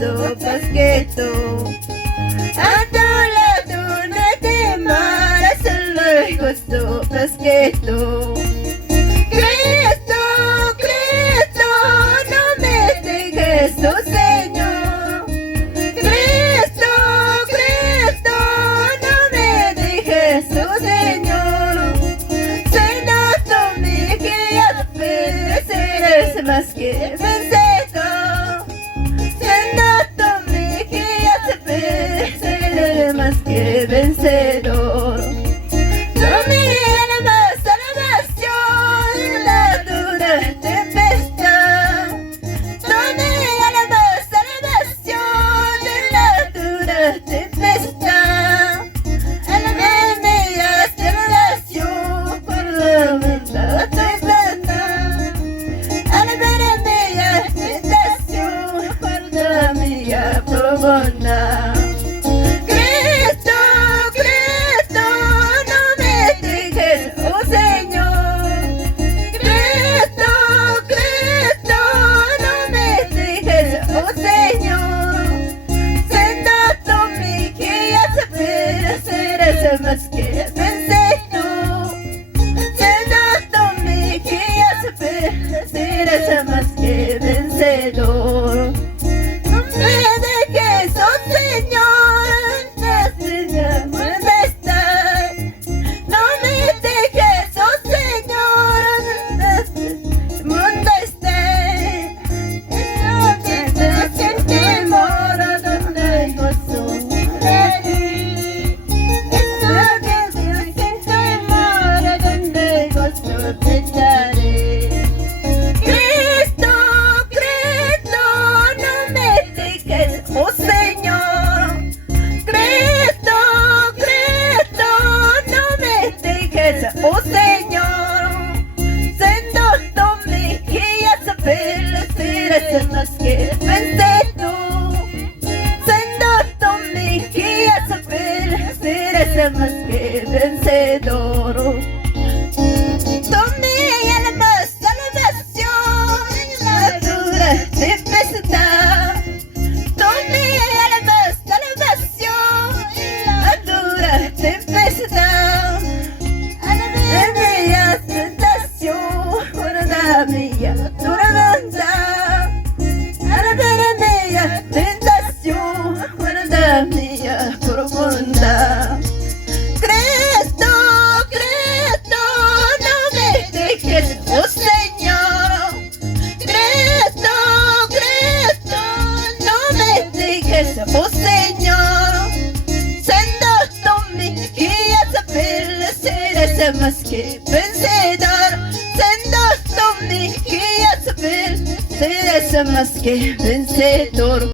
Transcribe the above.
questo paschetto. A tu lado no te mare, solo in questo paschetto. Cristo, Cristo, non metti questo segno. Cristo, Cristo, non metti questo segno. Sei nato mi che per essere más que vencedor. Sei nato mi che per essere más que vencedor. Profunda. Cristo, Cristo, no me dejes, oh Señor. Cristo, Cristo, no me dejes, oh Señor. Sentato mi que ya saber, serás más que vencedor. Sentato mi que ya saber, serás más que vencedor. Oh Señor, sendo mi guía, saber serás más que vencedor. Sendo mi guía, saber serás más que vencedor. Tomé alma salvación, la dura tempestad. Tomé alma salvación, la dura tempestad. Mia tormenta, alla mia tentazione, guarda mia profunda. Cristo, Cristo, no me dejes, oh Señor. Cristo, Cristo, no me dejes, oh Señor. Siendo mi guía, saber serás más que vencedor. Mi guía, saber serás más que vencedor.